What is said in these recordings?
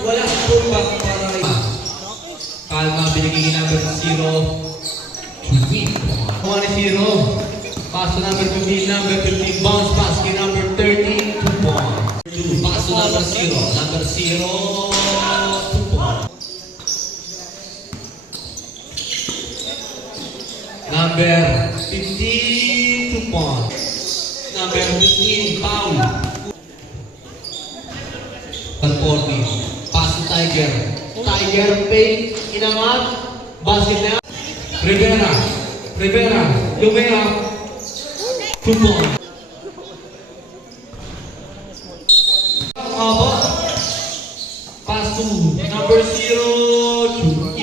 Wala ang pullback para Palma binigay number 0. 1-0. Pass to number 15, number 15, bounce pass kay number 30, 2 points. Pass to number 0, 2 points. Number 15, 2 points. Number 15, foul. 140. Pass to Tiger. Tiger, fake, inamat, basket na. Rivera, Lumea, 2 points. Pass to number 0, 2.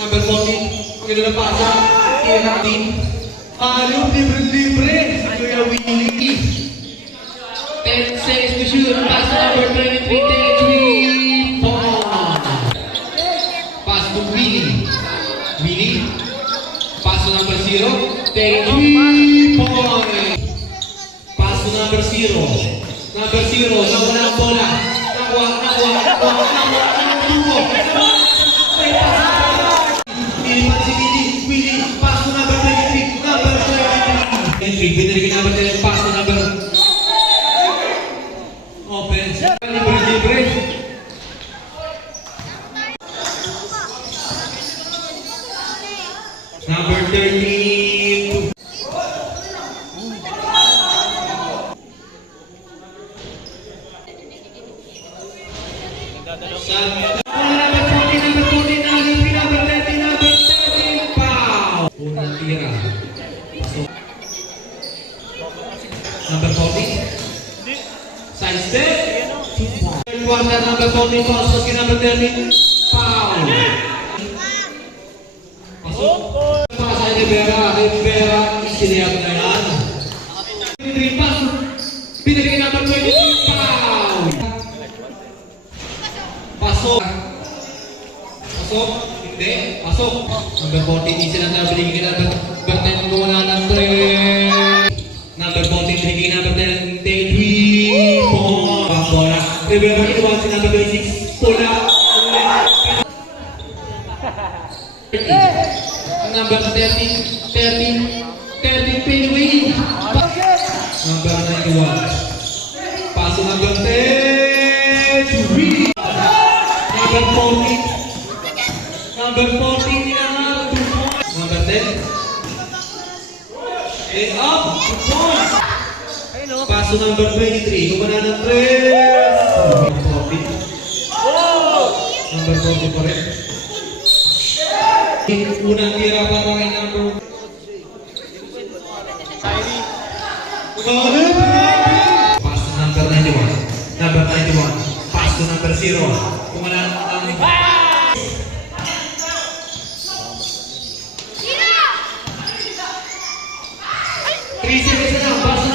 Number 14, pagkita na pasa, Ian, libre, Kuya Willie. 10 seconds to shoot, pass to number 23, take 3 points. Pass to Willie, pass to number 0, take 3 points. Pass to number 0, nawala ang bola, nakuha, Willie, pass to number 23, binigyan naman nila yung pass to number offense. Libre. Number 13. Number 40. Side step. Number 40 pasok kay number 13. Foul. Pasok. Pasa Rivera, isiniyap na yan. 23 pasok. Binigay number 23. Foul. Pasok. Hindi. Pasok. Number 40 isa lang na binigay kay number 10 kung wala ng 3. Number 14, binigay number 10, take 3 points. Bola. Rivera, iwan si number 26. Bola. Number 13, Pinwin. Number 91. Paso number 10, Pinwin. Number 14, number 10. And up, 2 points. Paso number 23, kumana ng 3. Number 40 pa rin. Unang tira para kay number 1. Paso number 91. Paso number 0. Kumana ng 3 seconds na lang, pass